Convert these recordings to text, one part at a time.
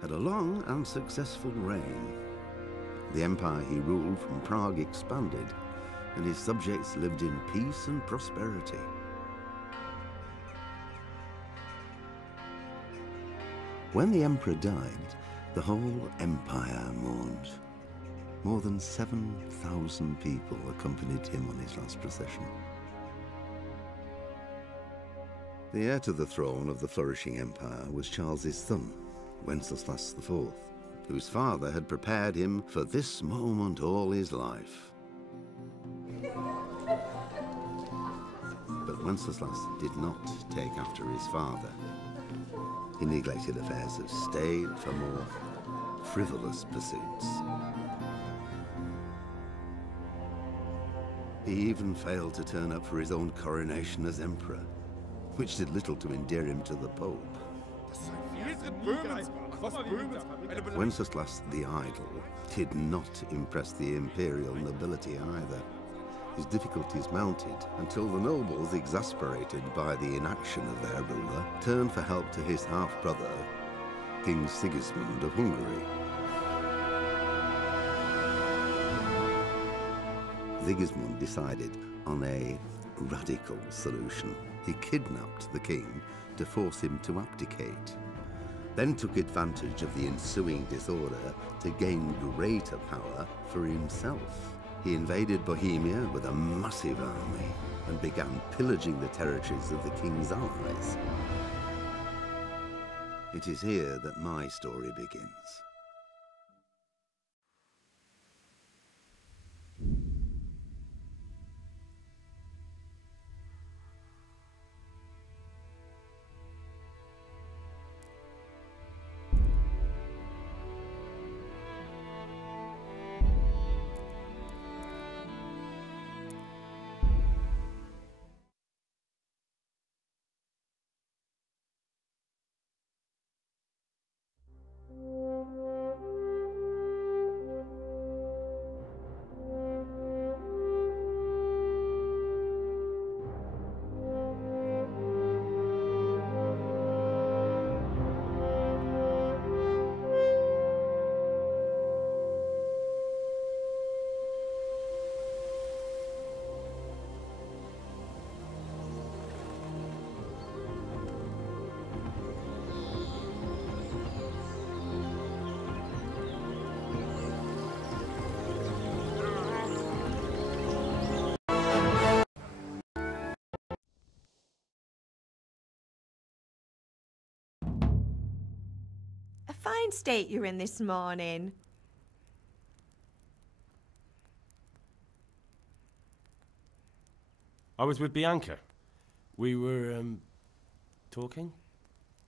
had a long and successful reign. The empire he ruled from Prague expanded, and his subjects lived in peace and prosperity. When the emperor died, the whole empire mourned. More than 7,000 people accompanied him on his last procession. The heir to the throne of the flourishing empire was Charles's son, Wenceslas IV, whose father had prepared him for this moment all his life. But Wenceslas did not take after his father. He neglected affairs of state for more frivolous pursuits. He even failed to turn up for his own coronation as emperor, which did little to endear him to the Pope. Wenceslas the Idle did not impress the imperial nobility either. His difficulties mounted until the nobles, exasperated by the inaction of their ruler, turned for help to his half-brother, King Sigismund of Hungary. Sigismund decided on a radical solution. He kidnapped the king to force him to abdicate, then took advantage of the ensuing disorder to gain greater power for himself. He invaded Bohemia with a massive army and began pillaging the territories of the king's allies. It is here that my story begins. A fine state you're in this morning. I was with Bianca. We were, talking?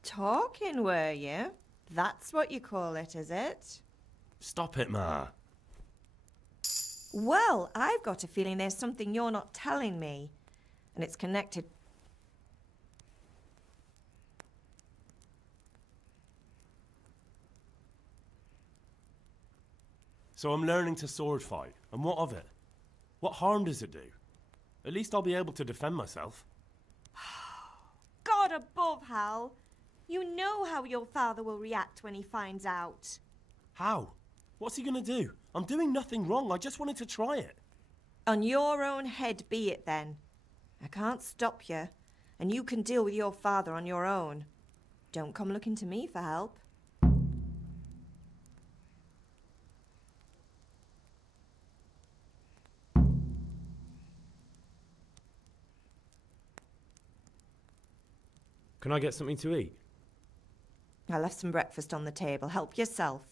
Talking, were you? That's what you call it, is it? Stop it, Ma. Well, I've got a feeling there's something you're not telling me. And it's connected. So I'm learning to sword fight, and what of it? What harm does it do? At least I'll be able to defend myself. God above, Hal. You know how your father will react when he finds out. How? What's he gonna do? I'm doing nothing wrong, I just wanted to try it. On your own head be it then. I can't stop you, and you can deal with your father on your own. Don't come looking to me for help. Can I get something to eat? I left some breakfast on the table. Help yourself.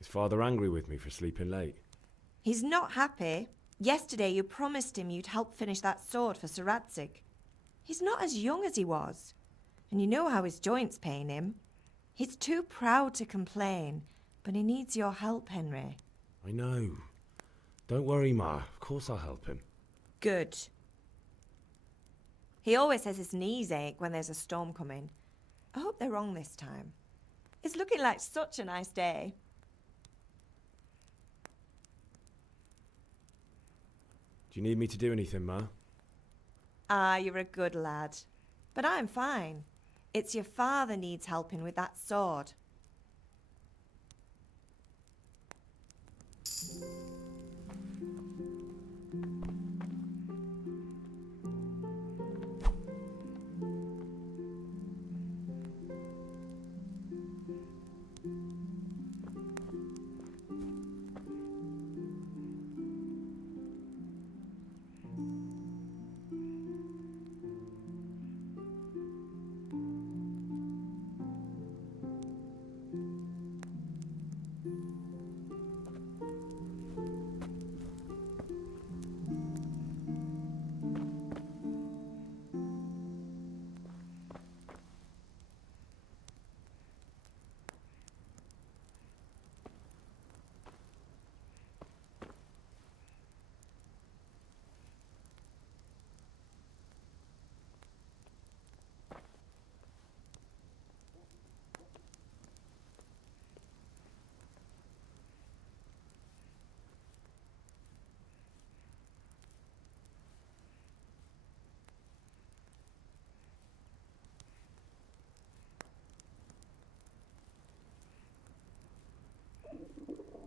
Is Father angry with me for sleeping late? He's not happy. Yesterday you promised him you'd help finish that sword for Sir Radzig. He's not as young as he was. And you know how his joints pain him. He's too proud to complain, but he needs your help, Henry. I know. Don't worry, Ma. Of course I'll help him. Good. He always says his knees ache when there's a storm coming. I hope they're wrong this time. It's looking like such a nice day. Do you need me to do anything, Ma? Ah, you're a good lad. But I'm fine. It's your father needs helping with that sword.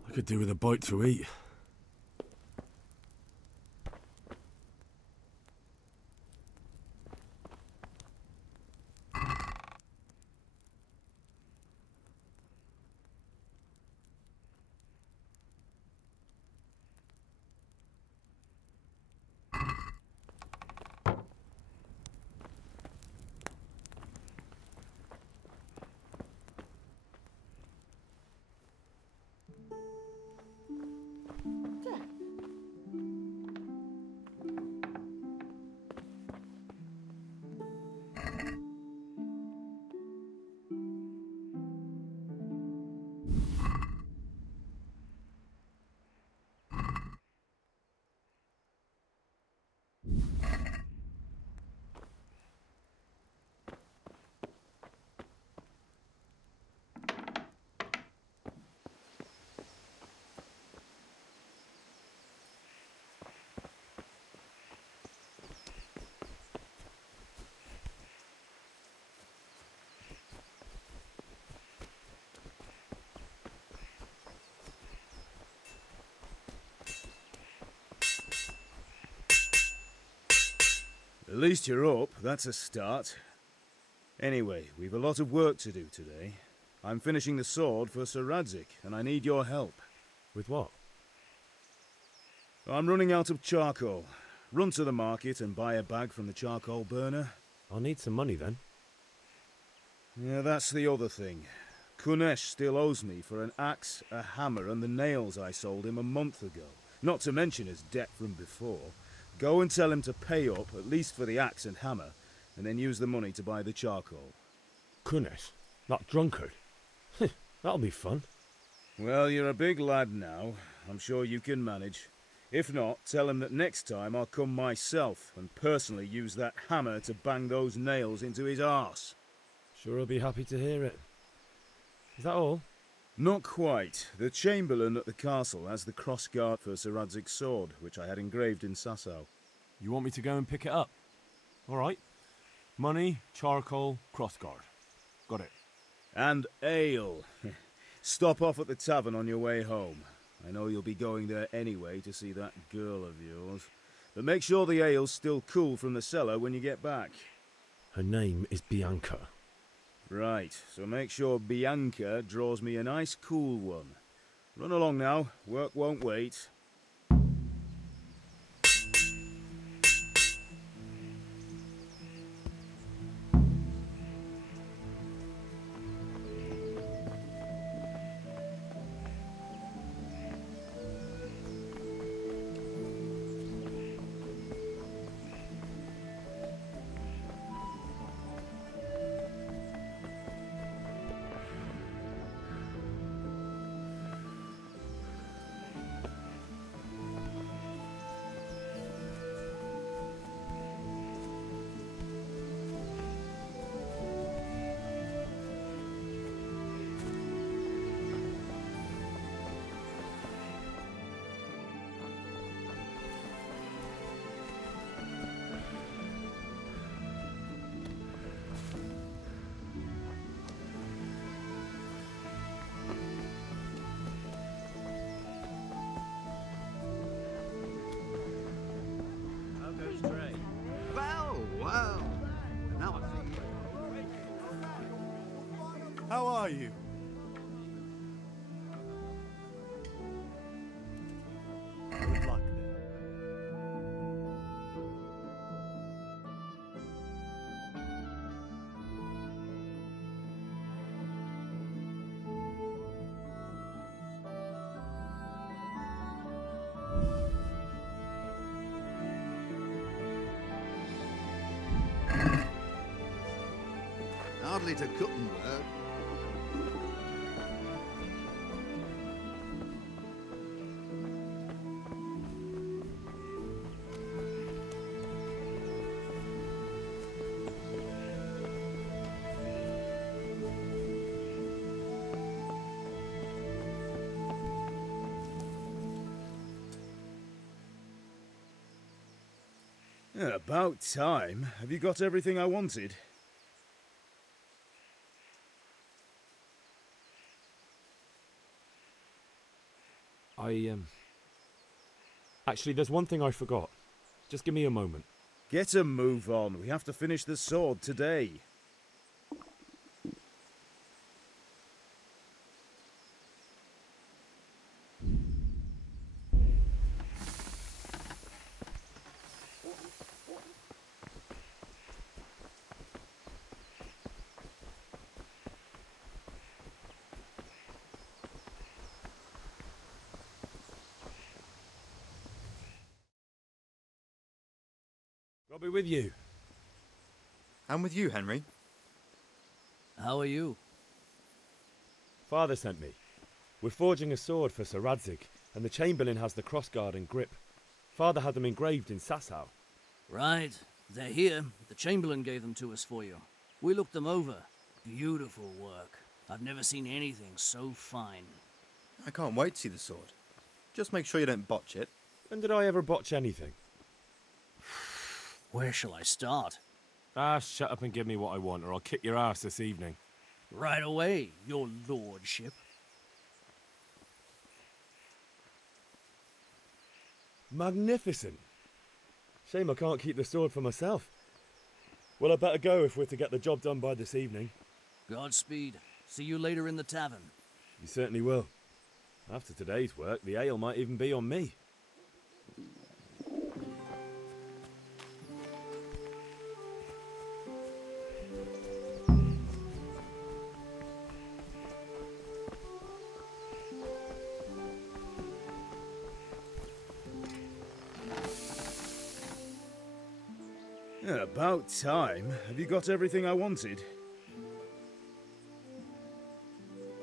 I could do with a bite to eat. At least you're up, that's a start. Anyway, we've a lot of work to do today. I'm finishing the sword for Sir Radzig, and I need your help. With what? I'm running out of charcoal. Run to the market and buy a bag from the charcoal burner. I'll need some money then. Yeah, that's the other thing. Kunesh still owes me for an axe, a hammer, and the nails I sold him a month ago. Not to mention his debt from before. Go and tell him to pay up, at least for the axe and hammer, and then use the money to buy the charcoal. Kunesh? That drunkard? That'll be fun. Well, you're a big lad now. I'm sure you can manage. If not, tell him that next time I'll come myself and personally use that hammer to bang those nails into his arse. Sure he'll be happy to hear it. Is that all? Not quite. The Chamberlain at the castle has the crossguard for Sir Radzig's sword, which I had engraved in Sasau. You want me to go and pick it up? All right. Money, charcoal, crossguard. Got it. And ale. Stop off at the tavern on your way home. I know you'll be going there anyway to see that girl of yours. But make sure the ale's still cool from the cellar when you get back. Her name is Bianca. Right, so make sure Bianca draws me a nice cool one. Run along now, work won't wait. are you? Good luck then. Hardly to cut and work. Yeah, about time. Have you got everything I wanted? Actually, there's one thing I forgot. Just give me a moment. Get a move on. We have to finish the sword today. I'll be with you. I'm with you, Henry. How are you? Father sent me. We're forging a sword for Sir Radzig, and the Chamberlain has the crossguard and grip. Father had them engraved in Sasau. Right. They're here. The Chamberlain gave them to us for you. We looked them over. Beautiful work. I've never seen anything so fine. I can't wait to see the sword. Just make sure you don't botch it. When did I ever botch anything? Where shall I start? Ah, shut up and give me what I want, or I'll kick your ass this evening. Right away, your lordship. Magnificent. Shame I can't keep the sword for myself. Well, I better go if we're to get the job done by this evening. Godspeed. See you later in the tavern. You certainly will. After today's work, the ale might even be on me. Yeah, about time. Have you got everything I wanted?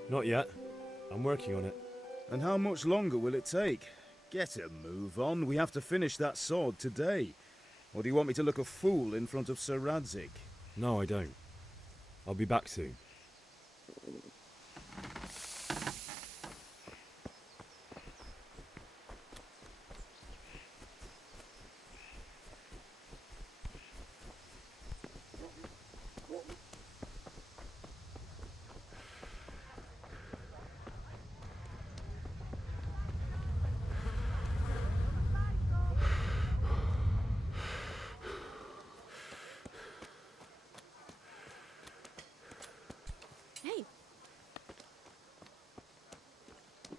Not yet. I'm working on it. And how much longer will it take? Get a move on. We have to finish that sword today. Or do you want me to look a fool in front of Sir Radzig? No, I don't. I'll be back soon. Hey.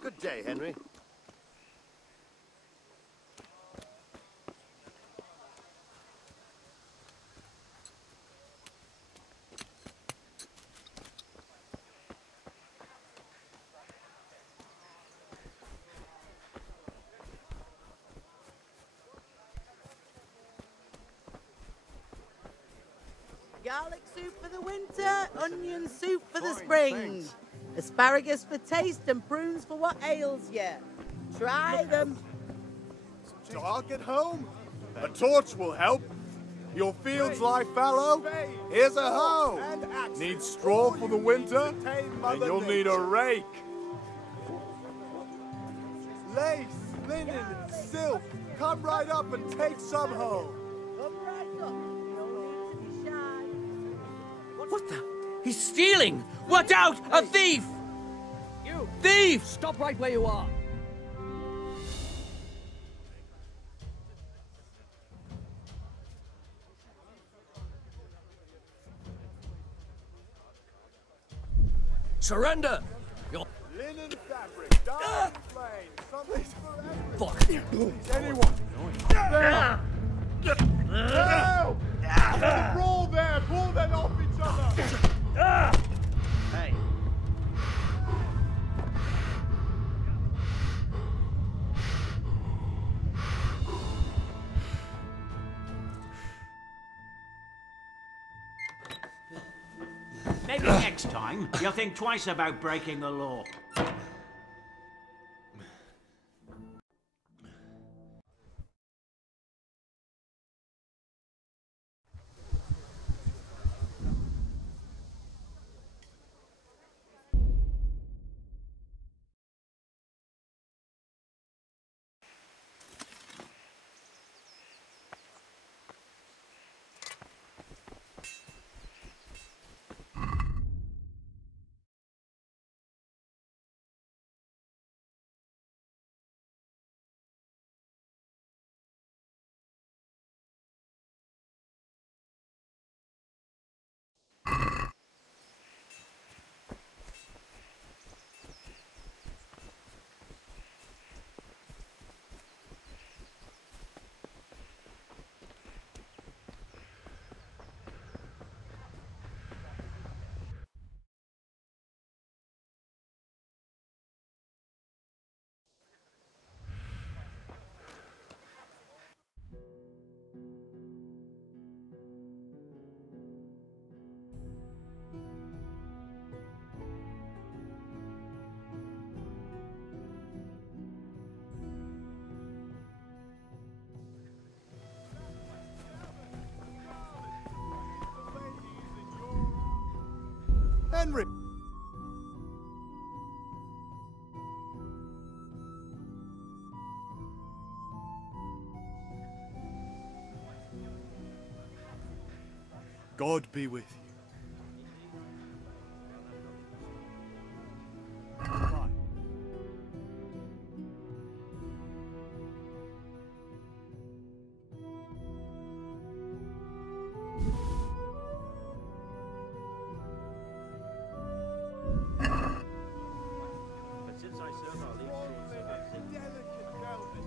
Good day, Henry. Garlic soup for the winter, onion soup for the spring. Asparagus for taste and prunes for what ails you. Try them. Dark at home? A torch will help. Your fields lie fallow? Here's a hoe. Need straw for the winter? And you'll need a rake. Lace, linen, silk. Come right up and take some home. Come right up. No need to be shy. What the? He's stealing! Watch out! A thief! You! Thief! Stop right where you are! Surrender! You're... Linen fabric, dyed in flame. Something's for everyone. Fuck! Please, anyone. There! Help! The brawl there! Pull them off each other! Hey. Maybe next time you'll think twice about breaking the law. Henry! God be with you. Bye. But since I serve our league Delicate velvet.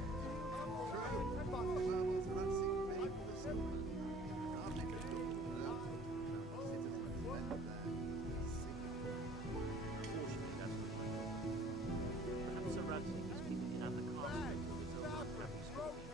perhaps Sir Radzik is keeping it under castle with his own unhappy story.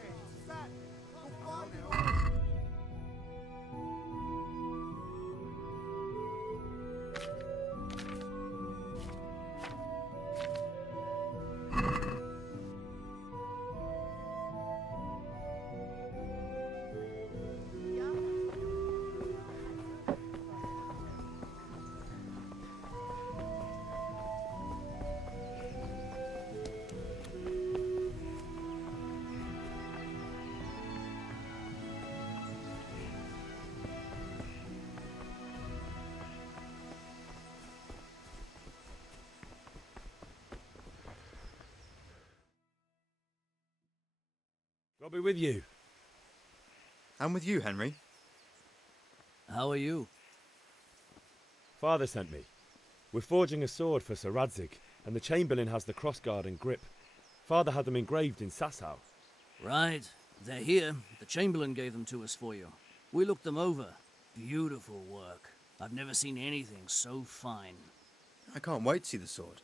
God be with you. And with you, Henry. How are you? Father sent me. We're forging a sword for Sir Radzik, and the Chamberlain has the crossguard and grip. Father had them engraved in Sasau. Right. They're here. The Chamberlain gave them to us for you. We looked them over. Beautiful work. I've never seen anything so fine. I can't wait to see the sword.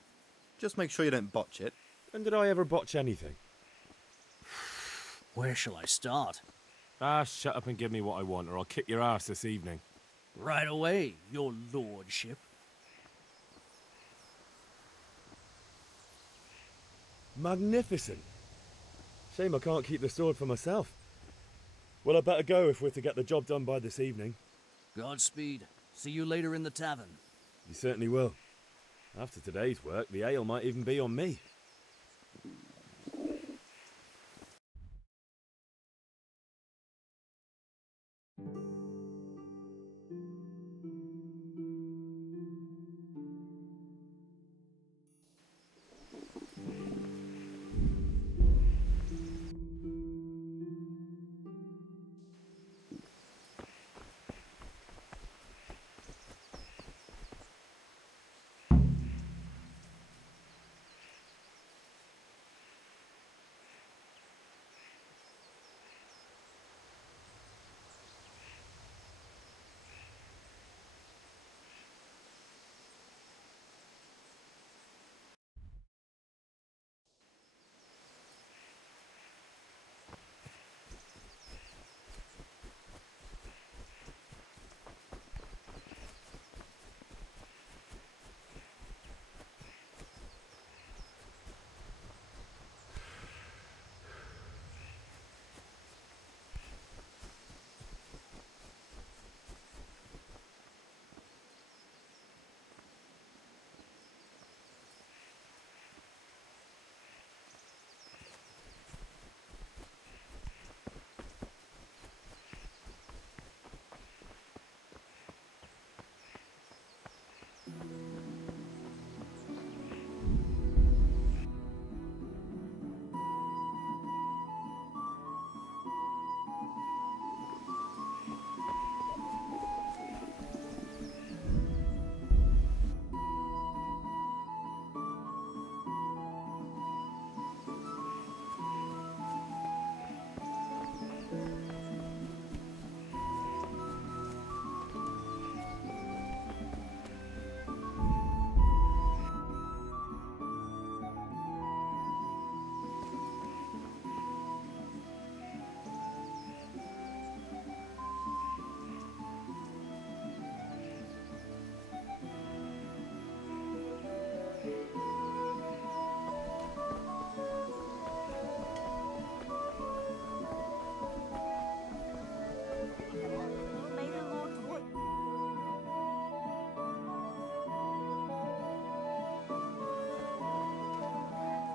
Just make sure you don't botch it. When did I ever botch anything? Where shall I start? Ah, shut up and give me what I want, or I'll kick your ass this evening. Right away, your lordship. Magnificent. Shame I can't keep the sword for myself. Well, I better go if we're to get the job done by this evening. Godspeed. See you later in the tavern. You certainly will. After today's work, the ale might even be on me.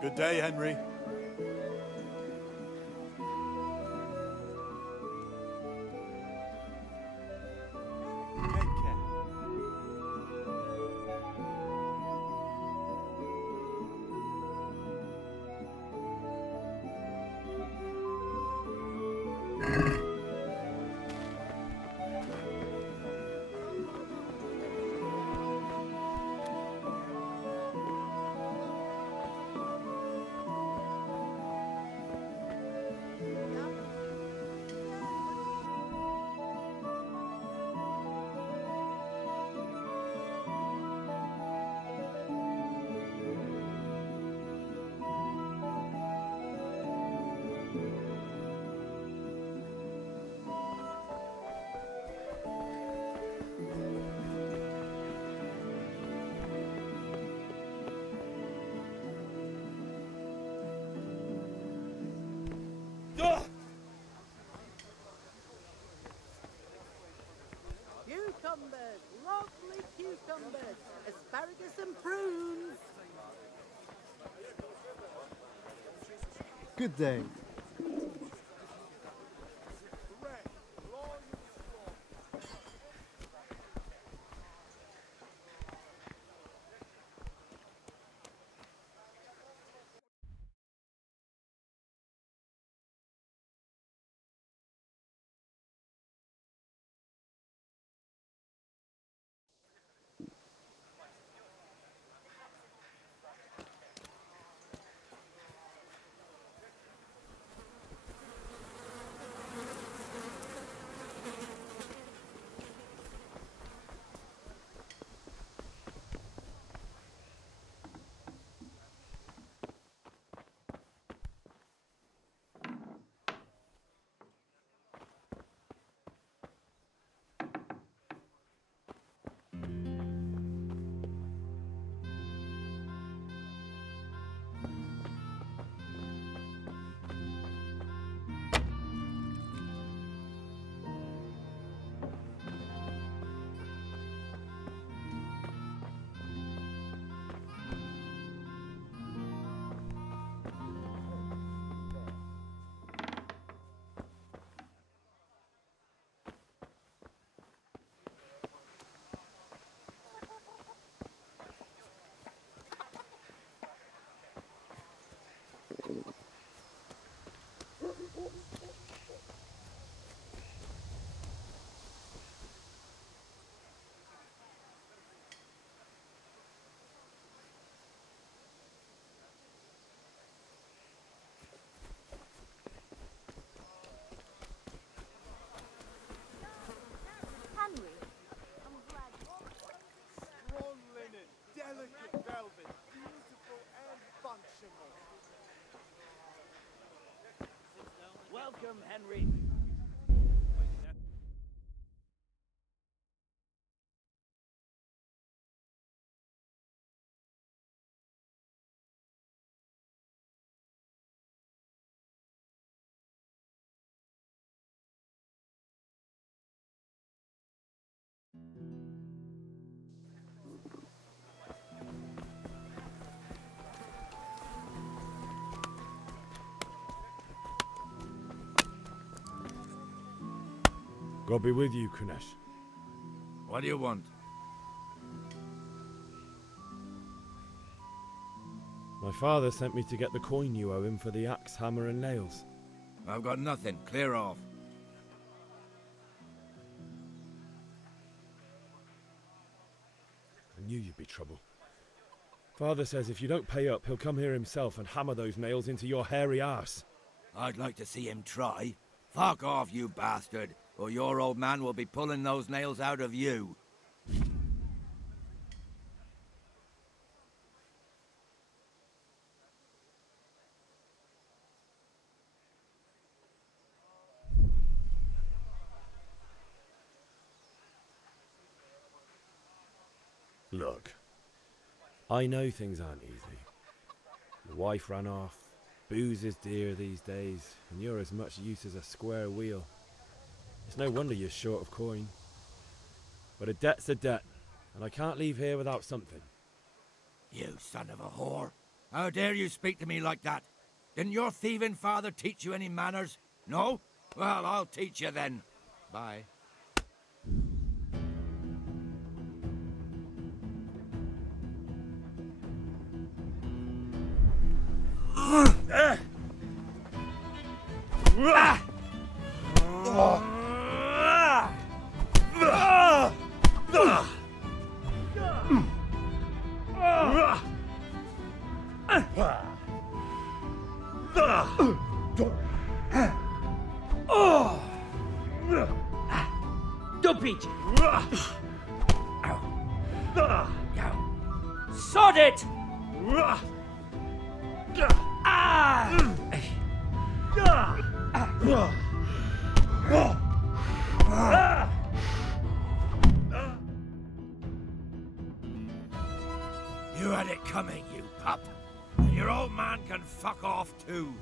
Good day, Henry. Cucumbers, lovely cucumbers, asparagus and prunes. Good day. Delicate velvet, beautiful and functional. Welcome, Henry. God be with you, Kunesh. What do you want? My father sent me to get the coin you owe him for the axe, hammer and nails. I've got nothing. Clear off. I knew you'd be trouble. Father says if you don't pay up, he'll come here himself and hammer those nails into your hairy arse. I'd like to see him try. Fuck off, you bastard, or your old man will be pulling those nails out of you. Look, I know things aren't easy. Your wife ran off, booze is dear these days, and you're as much use as a square wheel. It's no wonder you're short of coin. But a debt's a debt, and I can't leave here without something. You son of a whore. How dare you speak to me like that? Didn't your thieving father teach you any manners? No? Well, I'll teach you then. Bye. Dump it! Sod it! You had it coming, you pup. And your old man can fuck off too.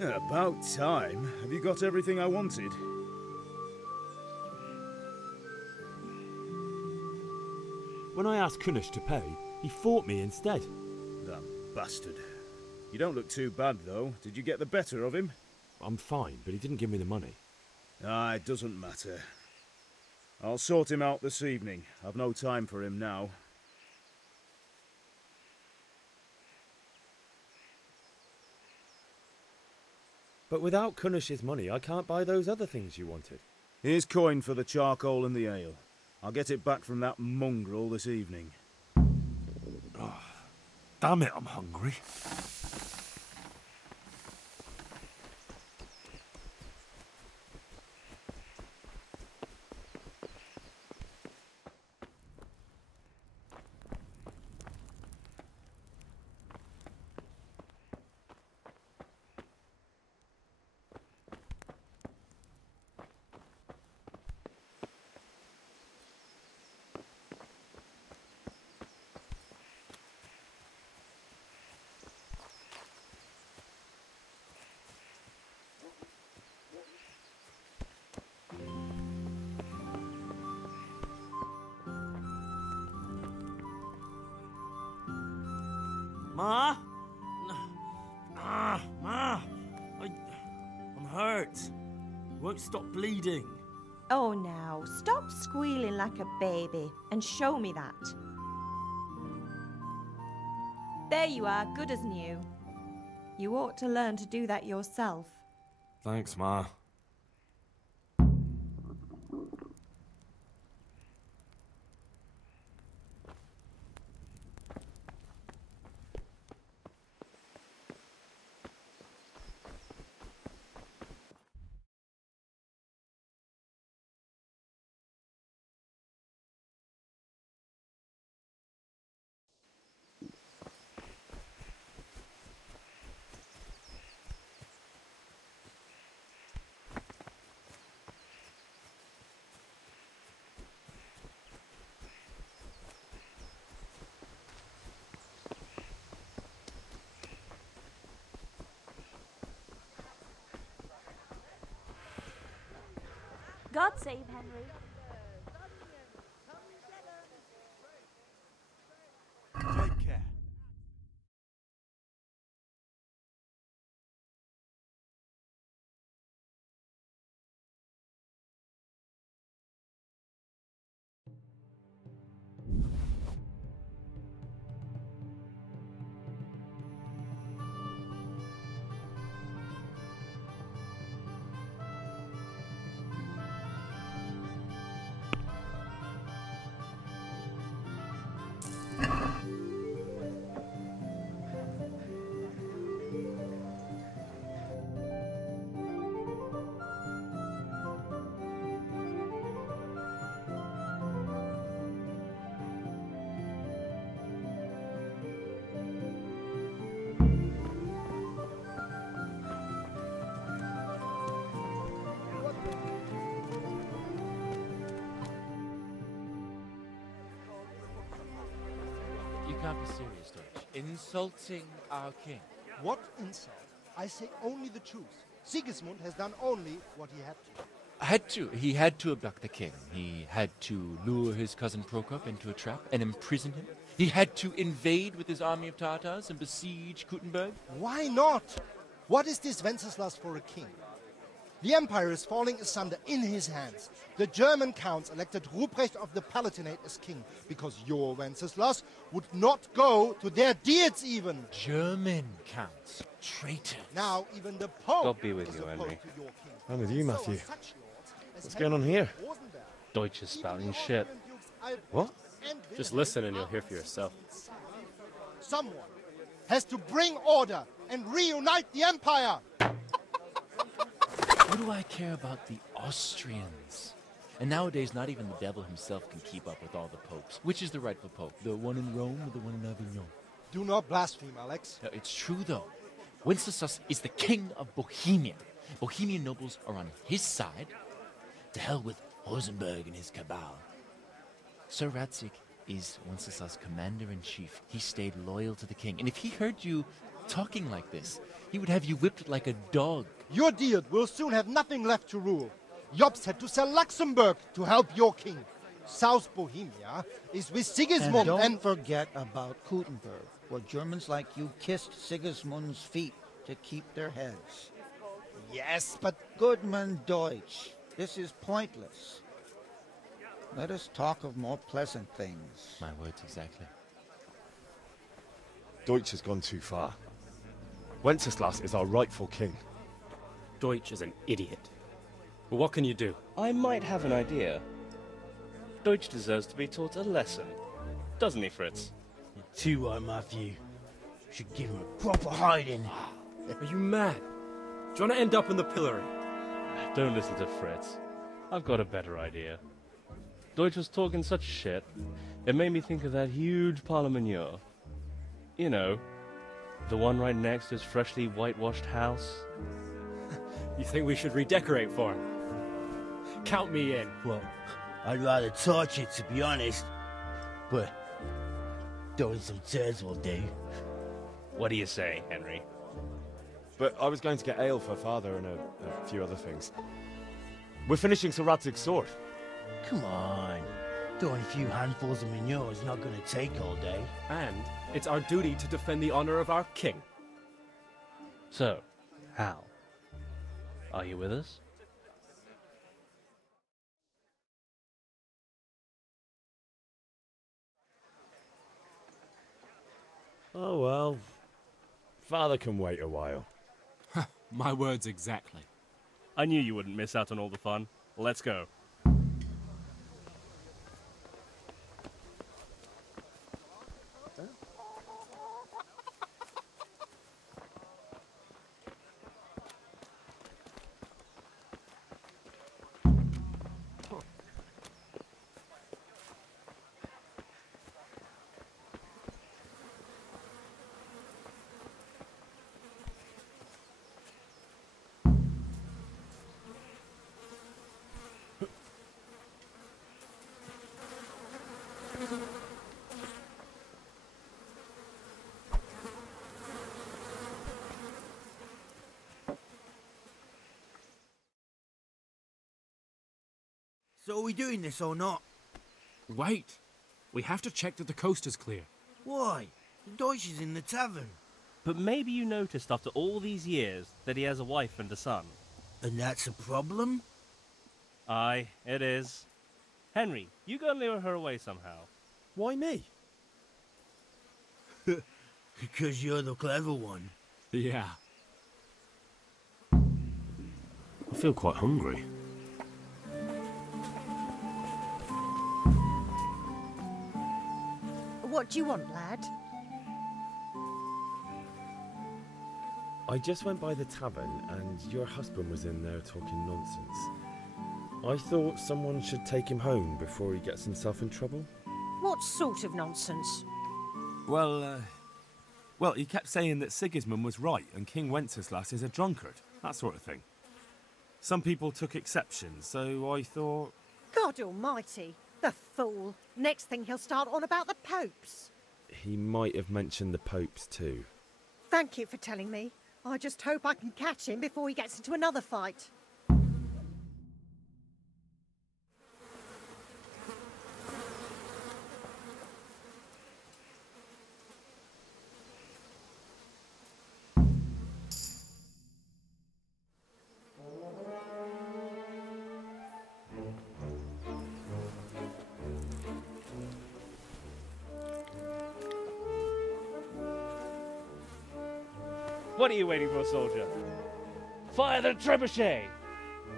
Yeah, about time. Have you got everything I wanted? When I asked Kunish to pay, he fought me instead. That bastard. You don't look too bad, though. Did you get the better of him? I'm fine, but he didn't give me the money. Ah, it doesn't matter. I'll sort him out this evening. I've no time for him now. But without Kunish's money, I can't buy those other things you wanted. Here's coin for the charcoal and the ale. I'll get it back from that mongrel this evening. Oh, damn it, I'm hungry. Ma? Ma! I'm hurt. Won't stop bleeding. Oh, now, stop squealing like a baby and show me that. There you are, good as new. You ought to learn to do that yourself. Thanks, Ma. God save Henry. Take care. can't be serious, Deutsch. Insulting our king. What insult? I say only the truth. Sigismund has done only what he had to. He had to abduct the king. He had to lure his cousin Prokop into a trap and imprison him. He had to invade with his army of Tatars and besiege Kuttenberg. Why not? What is this Wenceslas for a king? The empire is falling asunder in his hands. The German counts elected Ruprecht of the Palatinate as king because your Wenceslas would not go to their deeds even. German counts. Traitors. Now even the Pope God be with is you, opposed Henry. to your king. I'm with you, So Matthew. are such lords as What's going on here? Deutsch is spouting shit. What? Just listen and you'll hear for yourself. Someone has to bring order and reunite the empire. What do I care about the Austrians? And nowadays, not even the devil himself can keep up with all the popes. Which is the rightful pope? The one in Rome or the one in Avignon? Do not blaspheme, Alex. No, it's true, though. Wenceslas is the king of Bohemia. Bohemian nobles are on his side. To hell with Rosenberg and his cabal. Sir Radzik is Wenceslas' commander-in-chief. He stayed loyal to the king. And if he heard you talking like this, he would have you whipped like a dog. Your Diet will soon have nothing left to rule. Jobst had to sell Luxembourg to help your king. South Bohemia is with Sigismund and don't forget about Kuttenberg, where Germans like you kissed Sigismund's feet to keep their heads. Yes, but... Goodman Deutsch, this is pointless. Let us talk of more pleasant things. My words exactly. Deutsch has gone too far. Wenceslas is our rightful king. Deutsch is an idiot. But what can you do? I might have an idea. Deutsch deserves to be taught a lesson. Doesn't he, Fritz? You're too right, Matthew. Should give him a proper hiding. Are you mad? Do you want to end up in the pillory? Don't listen to Fritz. I've got a better idea. Deutsch was talking such shit, it made me think of that huge parliament. You know, the one right next to his freshly whitewashed house. You think we should redecorate for him? Count me in. Well, I'd rather torch it, to be honest. But throwing some turds will do. What do you say, Henry? But I was going to get ale for father and a few other things. We're finishing Sir Radzig's sword. Come on. Throwing a few handfuls of manure is not going to take all day. And it's our duty to defend the honor of our king. So, Hal, are you with us? Oh well. Father can wait a while. My words exactly. I knew you wouldn't miss out on all the fun. Let's go. So are we doing this or not? Wait. We have to check that the coast is clear. Why? The Deutsch is in the tavern. But maybe you noticed after all these years that he has a wife and a son. And that's a problem? Aye, it is. Henry, you go and lure her away somehow. Why me? Because you're the clever one. Yeah. I feel quite hungry. What do you want, lad? I just went by the tavern and your husband was in there talking nonsense. I thought someone should take him home before he gets himself in trouble. What sort of nonsense? Well, he kept saying that Sigismund was right and King Wenceslas is a drunkard. That sort of thing. Some people took exception, so I thought... God almighty, the fool. Next thing he'll start on about the popes. he might have mentioned the popes too. Thank you for telling me. I just hope I can catch him before he gets into another fight. What are you waiting for, soldier? Fire the trebuchet!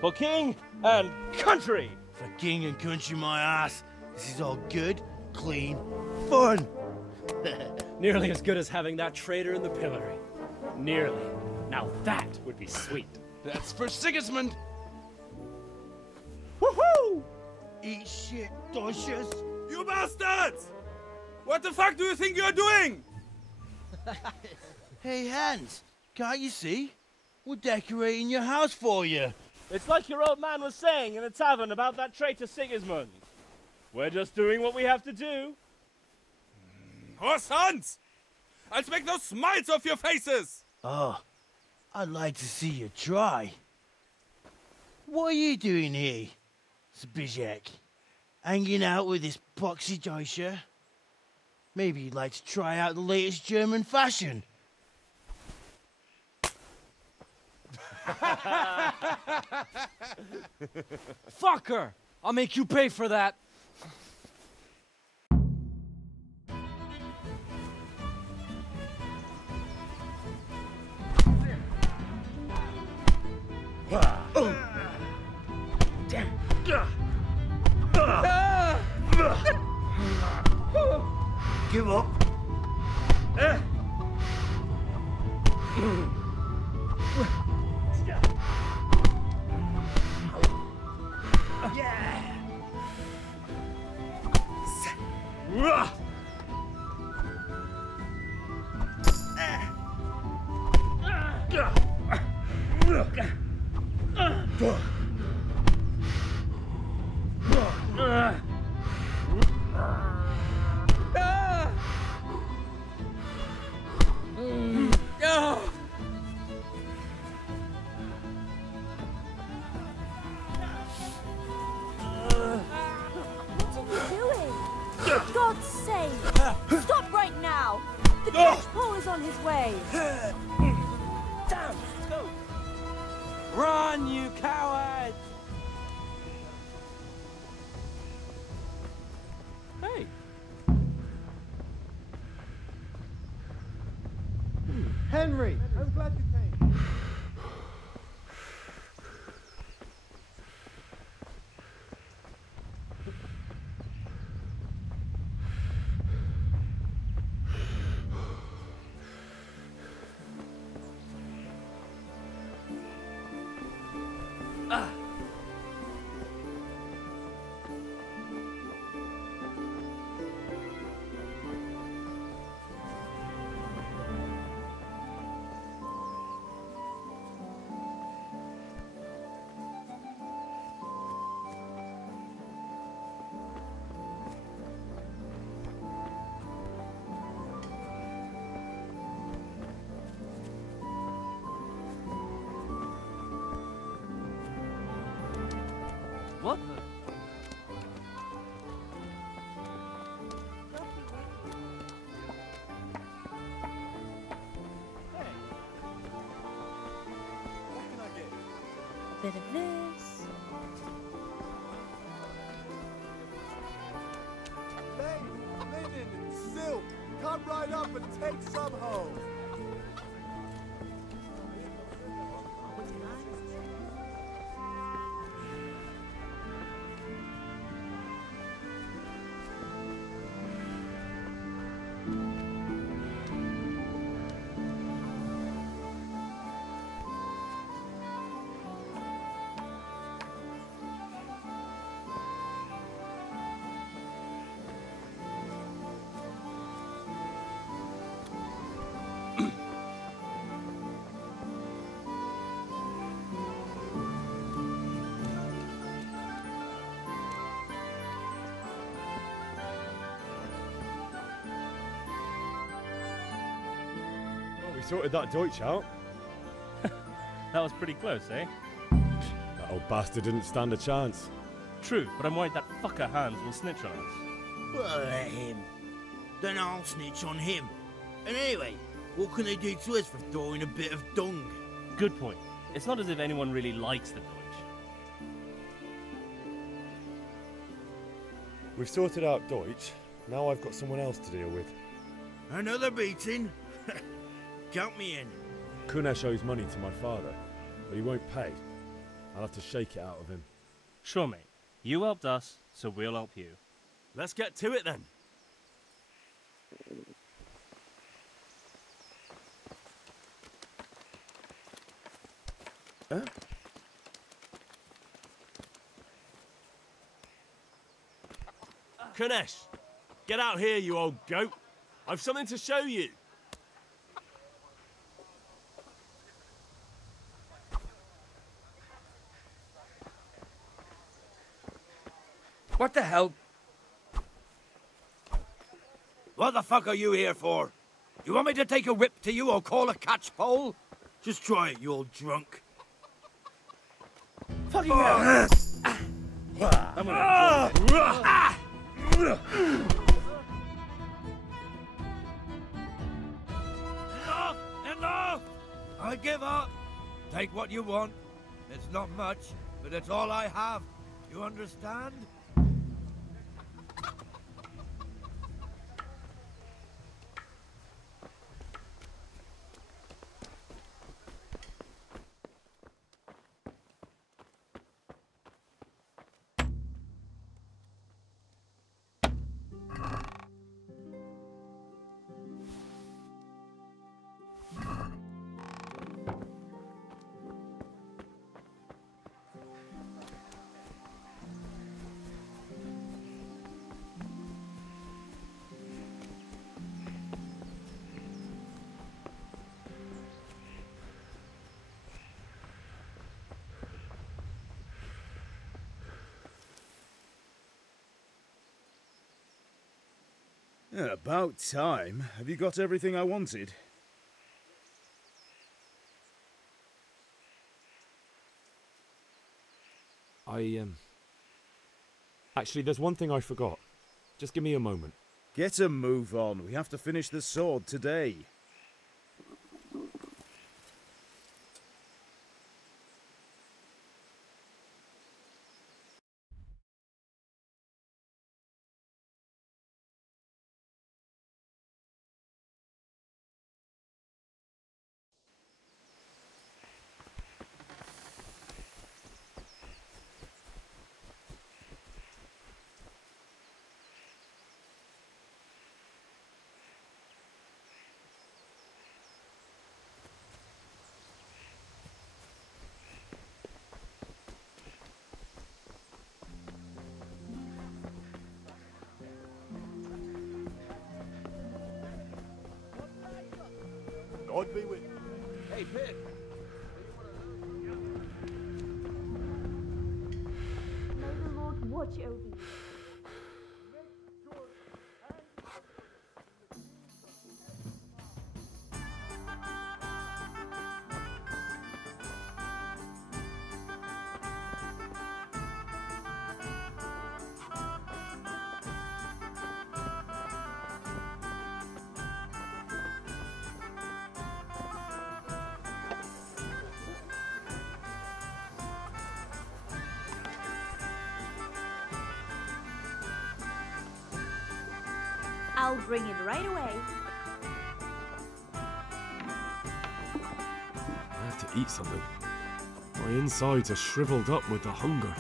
For king and country! For king and country, my ass. This is all good, clean, fun. Nearly as good as having that traitor in the pillory. Nearly. Now that would be sweet. That's for Sigismund. Woohoo! Eat shit, Docious. You bastards! What the fuck do you think you're doing? Hey, Hans, can't you see? We're decorating your house for you. It's like your old man was saying in the tavern about that traitor Sigismund. We're just doing what we have to do. Oh, sons! I'll make those smiles off your faces! Oh, I'd like to see you try. What are you doing here, Zbigniew? Hanging out with this poxy Deutscher? Maybe you'd like to try out the latest German fashion. Fucker! I'll make you pay for that. Give up. God's sake! Stop right now! The Dutch Pole is on his way! Damn! Let's go! Run, you cowards! Hey! Henry, I'm glad you came. What the? Bit of this. Linen and silk. Come right up and take some home. We sorted that Deutsch out. That was pretty close, eh? That old bastard didn't stand a chance. True, but I'm worried that fucker Hans will snitch on us. Well, let him. Then I'll snitch on him. And anyway, what can they do to us for throwing a bit of dung? Good point. It's not as if anyone really likes the Deutsch. We've sorted out Deutsch. Now I've got someone else to deal with. Another beating? Count me in. Kunesh owes money to my father, but he won't pay. I'll have to shake it out of him. Sure, mate. You helped us, so we'll help you. Let's get to it then. Huh? Kunesh, get out here, you old goat. I've something to show you. What the hell? What the fuck are you here for? You want me to take a whip to you or call a catchpole? Just try it, you old drunk. Fucking hell! I'm gonna Enough! Enough! I give up. Take what you want. It's not much, but it's all I have. You understand? Yeah, about time. Have you got everything I wanted? Actually, there's one thing I forgot. Just give me a moment. Get a move on. We have to finish the sword today. God be with you. Hey, Pip. May the Lord watch over you. I'll bring it right away. I have to eat something. My insides are shriveled up with the hunger.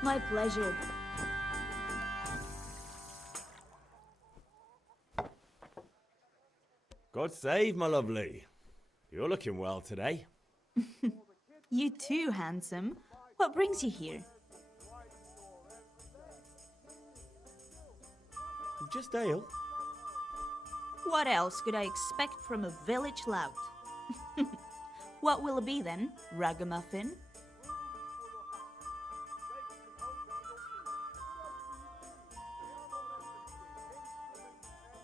My pleasure. God save, my lovely. You're looking well today. You too, handsome. What brings you here? Just ale. What else could I expect from a village lout? What will it be then, ragamuffin?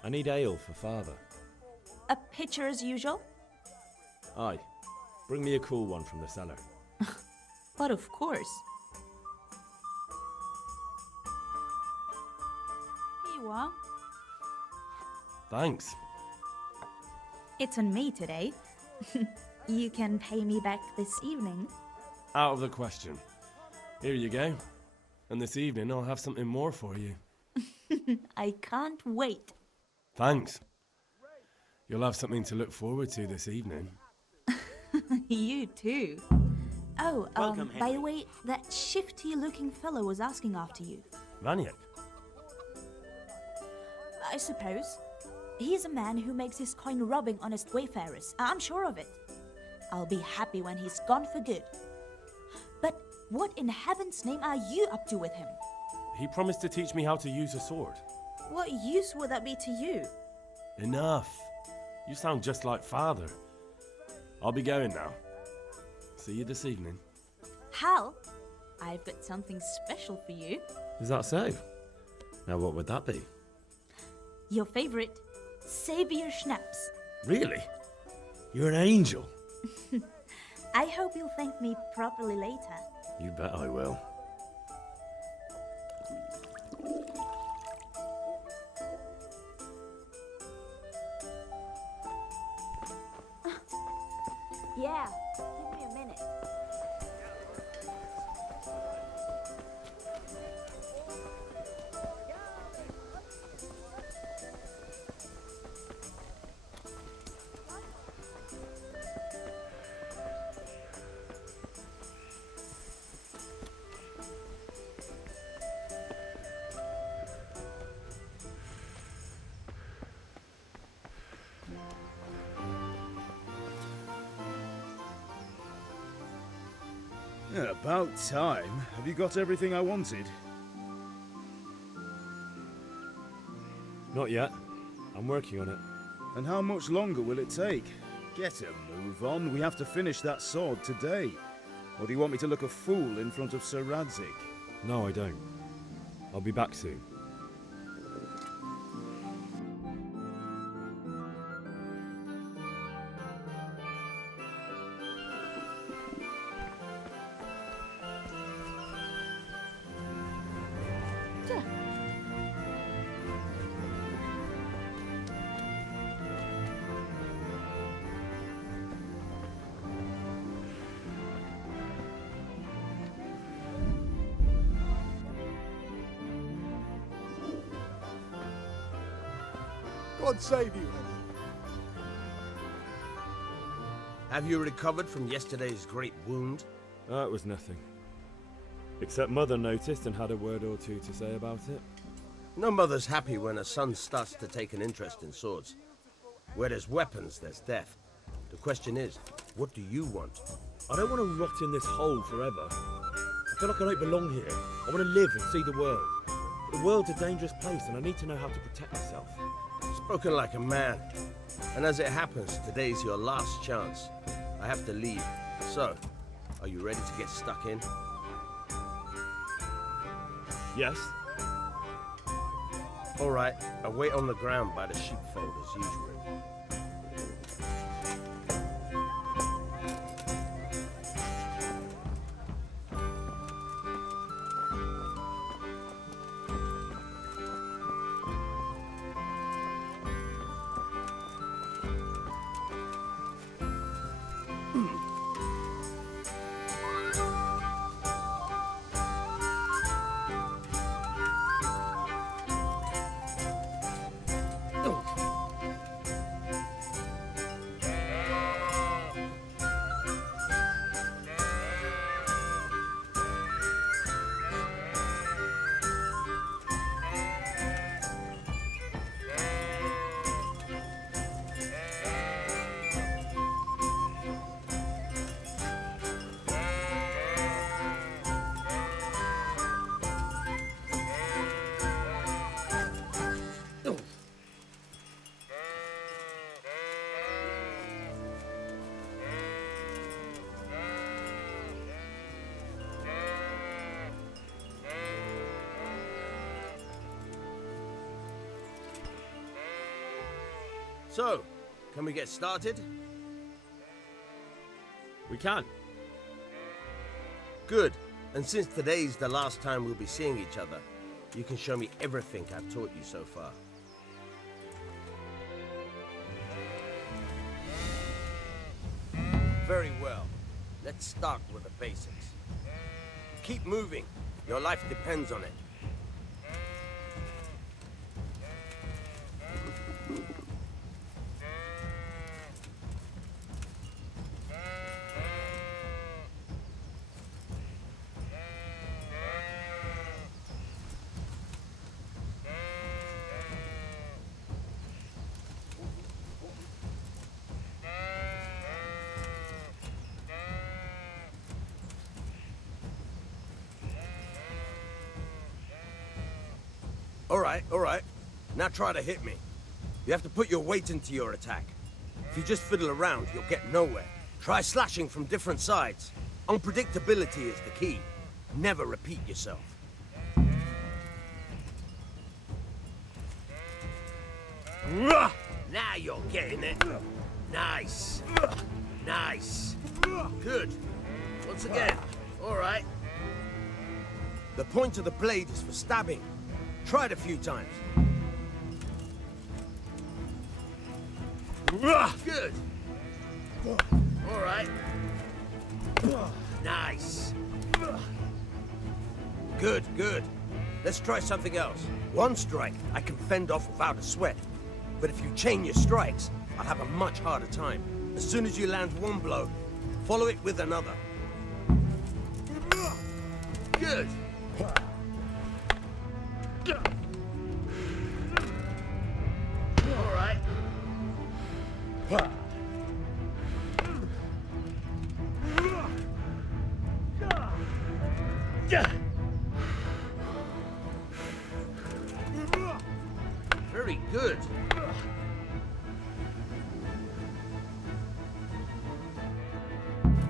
I need ale for father. A pitcher as usual? Aye. Bring me a cool one from the cellar. But of course. Here you are. Thanks. It's on me today. You can pay me back this evening. Out of the question. Here you go. And this evening I'll have something more for you. I can't wait. Thanks. You'll have something to look forward to this evening. You too. Oh, Welcome, by Henry. the way, that shifty-looking fellow was asking after you. Vaniak? I suppose. He's a man who makes his coin robbing honest wayfarers. I'm sure of it. I'll be happy when he's gone for good. But what in heaven's name are you up to with him? He promised to teach me how to use a sword. What use would that be to you? Enough. You sound just like father. I'll be going now. See you this evening. Hal, I've got something special for you. Is that so? Now what would that be? Your favorite Savior Schnapps. Really? You're an angel. I hope you'll thank me properly later. You bet I will. Yeah, give me a minute. Yeah, about time. Have you got everything I wanted? Not yet. I'm working on it. And how much longer will it take? Get a move on. We have to finish that sword today. Or do you want me to look a fool in front of Sir Radzik? No, I don't. I'll be back soon. God save you, Henry. Have you recovered from yesterday's great wound? That was nothing. Except Mother noticed and had a word or two to say about it. No mother's happy when a son starts to take an interest in swords. Where there's weapons, there's death. The question is, what do you want? I don't want to rot in this hole forever. I feel like I don't belong here. I want to live and see the world. The world's a dangerous place and I need to know how to protect myself. Spoken like a man. And as it happens, today's your last chance. I have to leave. So, are you ready to get stuck in? Yes. All right, I'll wait on the ground by the sheepfold as usual. So, can we get started? We can. Good. And since today's the last time we'll be seeing each other, you can show me everything I've taught you so far. Very well. Let's start with the basics. Keep moving. Your life depends on it. All right. Now try to hit me. You have to put your weight into your attack. If you just fiddle around, you'll get nowhere. Try slashing from different sides. Unpredictability is the key. Never repeat yourself. Now you're getting it. Nice. Nice. Good. Once again. All right. The point of the blade is for stabbing. Try it a few times. Good. All right. Nice. Good, good. Let's try something else. One strike I can fend off without a sweat. But if you chain your strikes, I'll have a much harder time. As soon as you land one blow, follow it with another. Good. All right. Very good.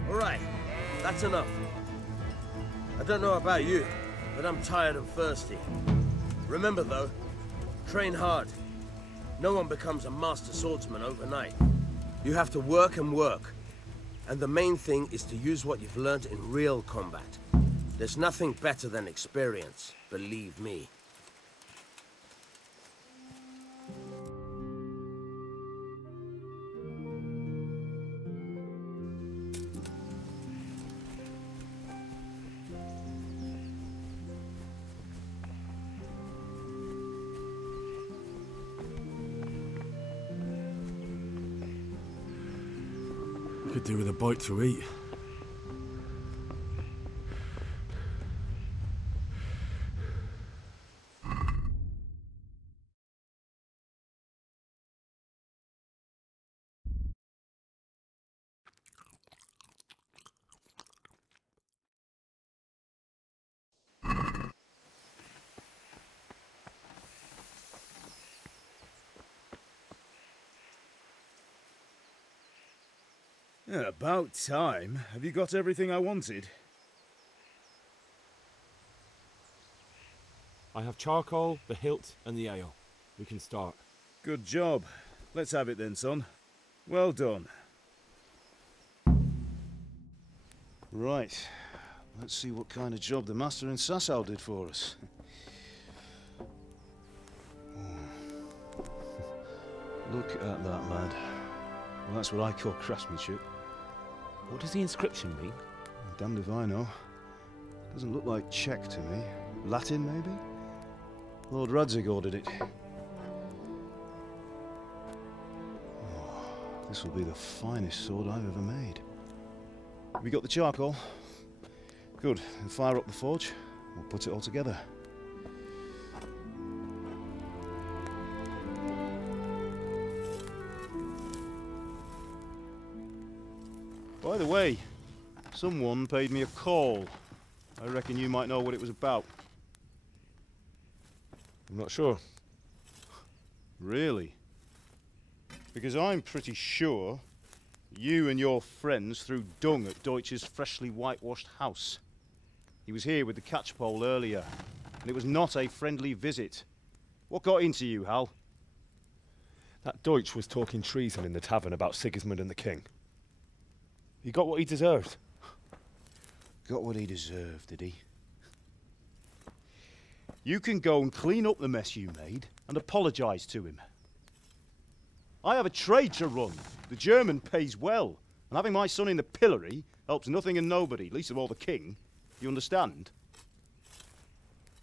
All right, that's enough. I don't know about you, but I'm tired and thirsty. Remember though, train hard. No one becomes a master swordsman overnight. You have to work and work. And the main thing is to use what you've learned in real combat. There's nothing better than experience, believe me. Could do with a bite to eat. Yeah, about time. Have you got everything I wanted? I have charcoal, the hilt, and the ale. We can start. Good job. Let's have it then, son. Well done. Right. Let's see what kind of job the master in Sasau did for us. Look at that, lad. Well, that's what I call craftsmanship. What does the inscription mean? Damned if I know. Doesn't look like Czech to me. Latin, maybe? Lord Radzig ordered it. Oh, this will be the finest sword I've ever made. Have you got the charcoal? Good. Then fire up the forge. We'll put it all together. By the way, someone paid me a call. I reckon you might know what it was about. I'm not sure. Really? Because I'm pretty sure you and your friends threw dung at Deutsch's freshly whitewashed house. He was here with the catchpole earlier, and it was not a friendly visit. What got into you, Hal? That Deutsch was talking treason in the tavern about Sigismund and the king. He got what he deserved. Got what he deserved, did he? You can go and clean up the mess you made and apologise to him. I have a trade to run. The German pays well, and having my son in the pillory helps nothing and nobody, least of all the king. You understand?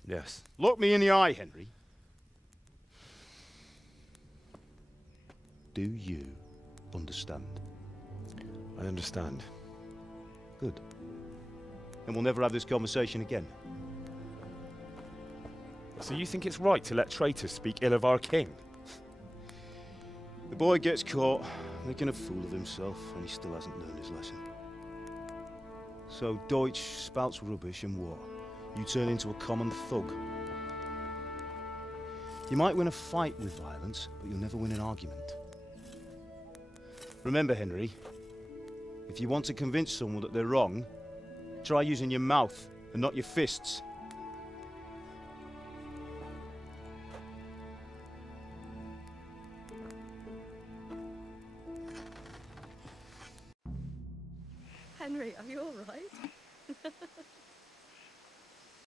Yes. Look me in the eye, Henry. Do you understand? I understand. Good. And we'll never have this conversation again. So you think it's right to let traitors speak ill of our king? The boy gets caught, making a fool of himself, and he still hasn't learned his lesson. So Deutsch spouts rubbish and what? You turn into a common thug. You might win a fight with violence, but you'll never win an argument. Remember, Henry, if you want to convince someone that they're wrong, try using your mouth and not your fists. Henry, are you all right?